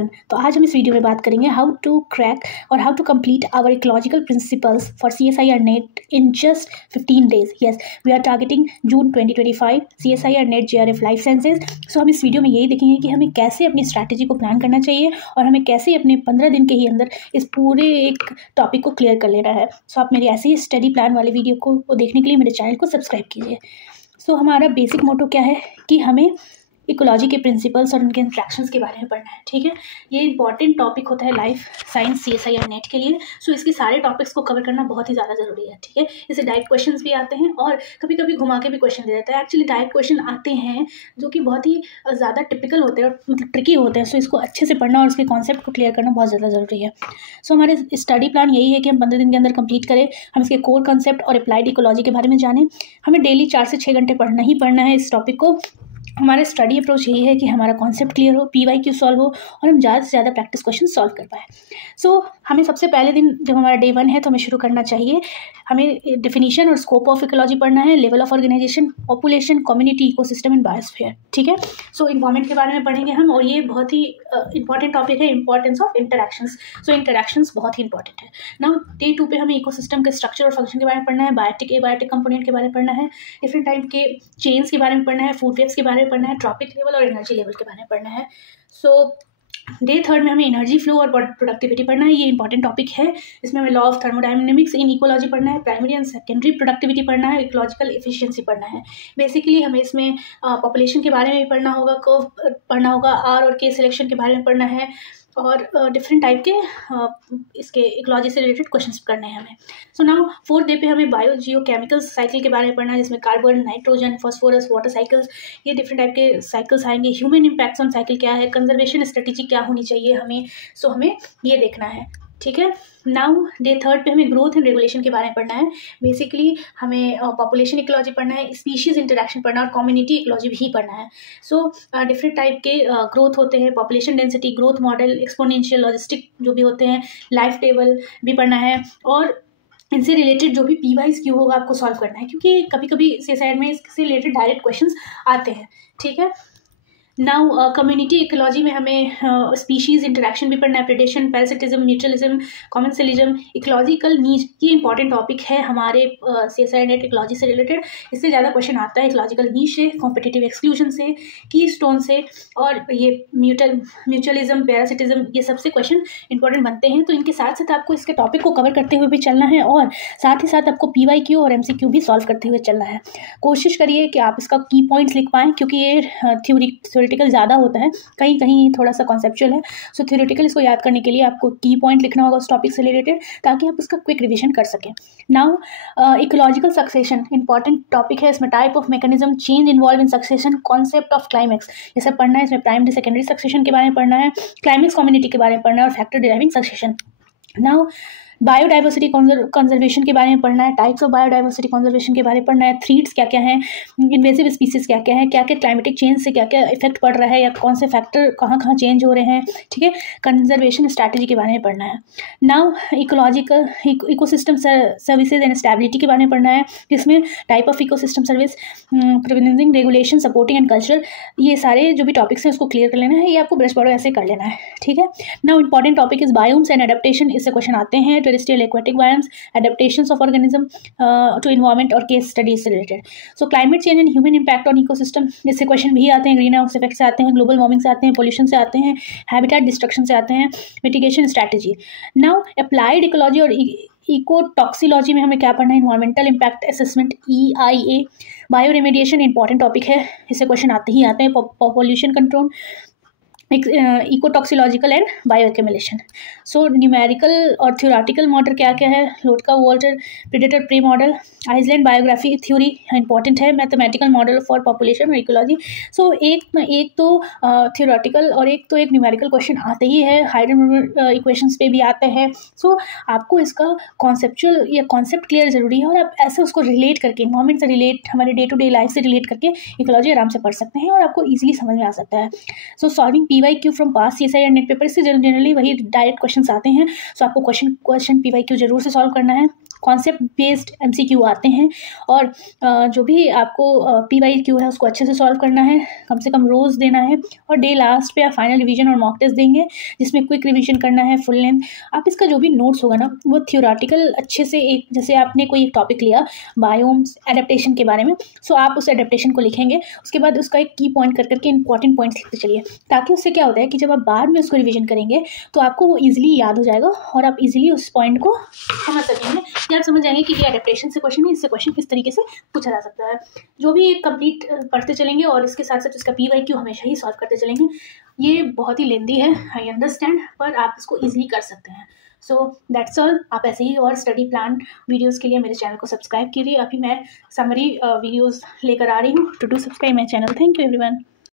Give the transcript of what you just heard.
तो आज हम इस वीडियो में बात करेंगे हाउ टू क्रैक और how to complete our ecological principles for CSIR NET in just 15 days. Yes, we are targeting June 2025 CSIR NET JRF life sciences. So हम इस वीडियो में यही देखेंगे कि हमें कैसे अपनी स्ट्रैटेजी को प्लान करना चाहिए और हमें कैसे अपने 15 दिन के ही अंदर इस पूरे एक टॉपिक को क्लियर कर लेना है। सो आप मेरे ऐसे ही स्टडी प्लान वाले वीडियो को देखने के लिए मेरे चैनल को सब्सक्राइब कीजिए। सो हमारा बेसिक मोटो क्या है कि हमें इकोलॉजी के प्रिंसिपल्स और उनके इंट्रैक्शंस के बारे में पढ़ना है। ठीक है, ये इंपॉर्टेंट टॉपिक होता है लाइफ साइंस CSIR नेट के लिए। सो इसके सारे टॉपिक्स को कवर करना बहुत ही ज़्यादा ज़रूरी है। ठीक है, इससे डायरेक्ट क्वेश्चंस भी आते हैं और कभी कभी घुमा के भी क्वेश्चन दे देता है। एक्चुअली डायरेक्ट क्वेश्चन आते हैं जो कि बहुत ही ज़्यादा टिपिकल होते हैं और मतलब ट्रिकी होते हैं। सो इसको अच्छे से पढ़ना और उसके कॉन्सेप्ट को क्लियर करना बहुत ज़्यादा ज़रूरी है। सो हमारे स्टडी प्लान यही है कि हम 15 दिन के अंदर कंप्लीट करें। हम इसके कोर कॉन्सेप्ट और अप्लाइड इकोलॉजी के बारे में जानें। हमें डेली 4 से 6 घंटे पढ़ना ही पढ़ना है इस टॉपिक को। हमारा स्टडी अप्रोच यही है कि हमारा कॉन्सेप्ट क्लियर हो, PYQ सॉल्व हो और हम ज़्यादा से ज़्यादा प्रैक्टिस क्वेश्चन सॉल्व कर पाए। सो हमें सबसे पहले दिन जब हमारा डे 1 है तो हमें शुरू करना चाहिए। हमें डेफिनेशन और स्कोप ऑफ इकोलॉजी पढ़ना है, level of organisation, population, community, ecosystem and biosphere. ठीक है, सो इन्वायरमेंट के बारे में पढ़ेंगे हम और ये बहुत ही इंपॉर्टेंट टॉपिक है, importance of interactions. So interactions बहुत ही इंपॉर्टेंट है। नाउ डे 2 पे हमें इकोसिस्टम के स्ट्रक्चर और फंक्शन के बारे में पढ़ना है, बायोटिक एबायोटिक कंपोनेंट के बारे में पढ़ना है, डिफरेंट टाइप के चेन्स के बारे में पढ़ना है, फूड वेब्स के बारे में पढ़ना है, ट्रॉपिक लेवल और एनर्जी लेवल के बारे में पढ़ना है। सो डे 3 में हमें एनर्जी फ्लो और प्रोडक्टिविटी पढ़ना है। ये इंपॉर्टेंट टॉपिक है। इसमें हमें law of thermodynamics in ecology पढ़ना है, प्राइमरी एंड सेकेंडरी प्रोडक्टिविटी पढ़ना है, इकोलॉजिकल एफिशिएंसी पढ़ना है। बेसिकली हमें इसमें पॉपुलेशन के बारे में भी पढ़ना होगा, कर्व पढ़ना होगा, R और K सिलेक्शन के बारे में पढ़ना है और डिफरेंट टाइप के इसके इकोलॉजी से रिलेटेड क्वेश्चंस करने हैं हमें। सो नाउ 4th डे पे हमें बायो जियो केमिकल साइकिल के बारे में पढ़ना है, जिसमें carbon, nitrogen, phosphorus, water cycles, ये डिफरेंट टाइप के साइकिल्स आएंगे। ह्यूमन इम्पैक्ट्स ऑन साइकिल क्या है, कंजर्वेशन स्ट्रेटेजी क्या होनी चाहिए हमें, सो हमें ये देखना है। ठीक है, नाउ डे 3 पे हमें ग्रोथ एंड रेगुलेशन के बारे में पढ़ना है। बेसिकली हमें पॉपुलेशन इकोलॉजी पढ़ना है, स्पीशीज इंटरेक्शन पढ़ना है और कम्युनिटी इकोलॉजी भी पढ़ना है। सो डिफरेंट टाइप के ग्रोथ होते हैं, population density, growth model, exponential, logistic जो भी होते हैं, लाइफ टेबल भी पढ़ना है और इनसे रिलेटेड जो भी PYQ होगा आपको सॉल्व करना है, क्योंकि कभी कभी CSIR में इससे रिलेटेड डायरेक्ट क्वेश्चंस आते हैं। ठीक है, नाउ कम्युनिटी इकोलॉजी में हमें स्पीशीज़ इंटरेक्शन भी पढ़ना है, predation, parasitism, mutualism, commensalism, ecological need. ये इंपॉर्टेंट टॉपिक है हमारे CSIR नेट इकोलॉजी से रिलेटेड। इससे ज़्यादा क्वेश्चन आता है इकोलॉजिकल नीड से, कॉम्पिटिटिव एक्सक्लूजन से, की स्टोन से और ये म्यूचुअलिज्म, पैरासिटिज्म, ये सबसे क्वेश्चन इंपॉर्टेंट बनते हैं। तो इनके साथ साथ आपको इसके टॉपिक को कवर करते हुए भी चलना है और साथ ही साथ आपको PYQ और MCQ भी सॉल्व करते हुए चलना है। कोशिश करिए कि आप इसका की पॉइंट्स लिख पाएँ, क्योंकि ये थ्योरेटिकल ज़्यादा होता है, कहीं कहीं थोड़ा सा कॉन्सेप्चुअल है। सो थ्योरेटिकल इसको याद करने के लिए आपको की पॉइंट लिखना होगा उस टॉपिक से रिलेटेड, ताकि आप उसका क्विक रिवीजन कर सकें। Now ecological succession important topic है। इसमें type of mechanism, change involve in succession, concept of climax, ये सब पढ़ना है। इसमें प्राइमरी सेकेंडरी सक्सेशन के बारे में पढ़ना है, क्लाइमेक्स कम्युनिटी के बारे में पढ़ना है और factor deriving succession. Now biodiversity conservation के बारे में पढ़ना है, टाइप्स ऑफ बायोडाइवर्सिटी कंजर्वेशन के बारे में पढ़ना है, थ्रीट्स क्या क्या हैं, इन्वेसिव स्पीसीज क्या क्या हैं, क्या क्या क्लाइमेटिक चेंज से क्या क्या इफेक्ट पड़ रहा है या कौन से फैक्टर कहाँ कहाँ चेंज हो रहे हैं। ठीक है, कंजर्वेशन स्ट्रैटेजी के बारे में पढ़ना है। Now ecological ecosystem services and stability के बारे में पढ़ना है, जिसमें type of ecosystem service, preventing, regulation, supporting and cultural, ये सारे जो भी टॉपिक्स हैं उसको क्लियर कर लेना है। ये आपको ब्रश पढ़ो ऐसे कर लेना है। ठीक है, now important topic is biomes and adaptation, इससे क्वेश्चन आते हैं। Terrestrial aquatic biomes, adaptations of organism to environment और केस स्टडीज से related. So climate change and human impact on ecosystem, इससे क्वेश्चन भी आते हैं। ग्रीन हाउस इफेक्ट से आते हैं, ग्लोबल वार्मिंग से आते हैं, पोल्यूशन से आते हैं, हैबिटेट डिस्ट्रक्शन से आते हैं, mitigation strategy. Now applied ecology और इकोटॉक्सिलॉजी में हमें क्या पढ़ना है, environmental impact assessment, EIA, bioremediation important topic है, इससे क्वेश्चन आते ही आते हैं। Pollution control, ecotoxicological and bioaccumulation. So numerical और थ्योरेटिकल मॉडल क्या क्या है, Lotka Volterra predator prey model, island biogeography theory important है, मैथमेटिकल मॉडल फॉर पॉपुलेशन और इकोलॉजी। सो एक तो थ्योरेटिकल और एक न्यूमेरिकल क्वेश्चन आते ही है, हाइड्रोजन इक्वेशंस पे भी आते हैं। सो आपको इसका कॉन्सेप्चुअल या कॉन्सेप्ट क्लियर जरूरी है और आप ऐसे उसको रिलेट करके, इन्वायरमेंट से रिलेट, हमारे डे टू डे लाइफ से रिलेट करके इकोलॉजी आराम से पढ़ सकते हैं और आपको ईजिली समझ में आ सकता है। सो solving PYQ from past CSIR net paper से जनरली वही डायरेक्ट क्वेश्चन आते हैं। सो आपको क्वेश्चन PYQ जरूर से सॉल्व करना है। कॉन्सेप्ट बेस्ड MCQ आते हैं, और जो भी आपको PYQ है उसको अच्छे से सॉल्व करना है, कम से कम रोज़ देना है, और डे लास्ट पे आप फाइनल रिवीजन और मॉक टेस्ट देंगे जिसमें क्विक रिवीजन करना है, फुल लेंथ। आप इसका जो भी नोट्स होगा ना वो थियोरेटिकल अच्छे से, एक जैसे आपने कोई एक टॉपिक लिया बायोम्स एडेप्टेशन के बारे में, सो आप उस एडेप्टेशन को लिखेंगे, उसके बाद उसका एक की पॉइंट कर करके इंपॉर्टेंट पॉइंट्स लिखते चलिए, ताकि उससे क्या होता है कि जब आप बाद में उसको रिवीजन करेंगे तो आपको वो ईजिली याद हो जाएगा और आप इजीली उस पॉइंट को समझ सकेंगे, या आप समझ जाएंगे कि ये एडेप्टेशन से क्वेश्चन है, इससे क्वेश्चन किस तरीके से पूछा जा सकता है। जो भी कंप्लीट पढ़ते चलेंगे और इसके साथ साथ इसका PYQ हमेशा ही सॉल्व करते चलेंगे। ये बहुत ही लेंदी है, आई अंडरस्टैंड, पर आप इसको ईजिली कर सकते हैं। So that's all. आप ऐसे ही और स्टडी प्लान वीडियोज़ के लिए मेरे चैनल को सब्सक्राइब कीजिए। अभी मैं समरी वीडियोज़ लेकर आ रही हूँ। To do subscribe my channel. Thank you everyone.